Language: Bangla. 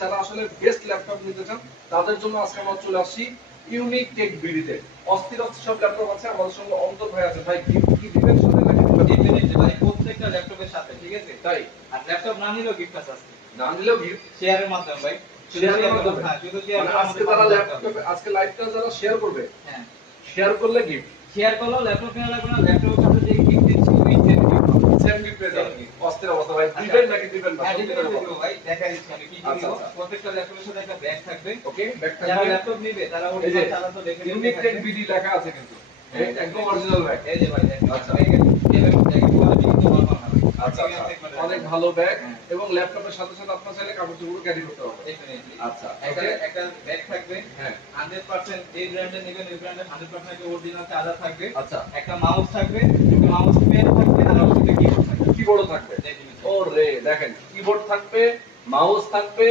যারা আসলে বেস্ট ল্যাপটপ নিতে চান তাদের জন্য আজকে আমরা চলে আসছি ইউনিক টেক বিডিতে। অস্থির অস্থির সব ল্যাপটপ আছে, আমাদের সঙ্গে অন্তর ভাই আছে। ভাই গিফট কি দিবেন সাথে নাকি ডেফিনেটলি ভাই, প্রত্যেকটা ল্যাপটপের সাথে, ঠিক আছে? তাই? আর ল্যাপটপ না নিলেও গিফট আছে আজকে। না নিলেও গিফট শেয়ারের মাধ্যমে ভাই। শেয়ারের মাধ্যমে? হ্যাঁ, শুধু শেয়ার মানে আজকে যারা ল্যাপটপ আজকে লাইভটা যারা শেয়ার করবে, হ্যাঁ, শেয়ার করলে গিফট, শেয়ার করলেও ল্যাপটপ কেনা লাগবে না, ল্যাপটপের সাথে যে গিফট দিচ্ছি ওই সেম গিফট পাবে। সেম গিফট পেয়ে যাবেন। অস্থির অবস্থা ভাই, দিবেন নাকি দিবেন না? হ্যাঁ, সত্যি করে বলুন। দিব ভাই, দেখাই দিচ্ছি আমি কি কি আচ্ছা, দিব। আচ্ছা। প্রত্যেকটা ল্যাপটপের সাথে একটা ব্যাগ থাকবে। ওকে, ব্যাগ যারা থাকবে। ল্যাপটপ নিবে তারা এই যে ওরিজিনাল চালাতো দেখে ইউনিক টেক বিডি লেখা আছে কিন্তু একদম অরিজিনাল ব্যাগ। এই যে ভাই দেখেন, আচ্ছা। ব্যাগের কোয়ালিটি কিন্তু নরমাল না ভাই। আচ্ছা আচ্ছা, অনেক ভালো ব্যাগ এবং ল্যাপটপের সাথে সাথে আপনার চাইলে কাপড় চোপড় ক্যারি করতে পারবেন। ডেফিনেটলি। আচ্ছা, একটা ওকে। একটা ব্যাগ থাকবে। হ্যাঁ, 100% এই ব্র্যান্ডের নেবেন, এই ব্র্যান্ডের 100% একটা অরিজিনাল চার্জার থাকবে। আচ্ছা। একটা মাউস থাকবে, একটা মাউস পেন থাকবে, আর একটা কিবোর্ড থাকবে। কিবোর্ডও থাকবে। এই জিনিসটা। ওরে দেখেন, কিবোর্ড থাকবে, মাউস থাকবে,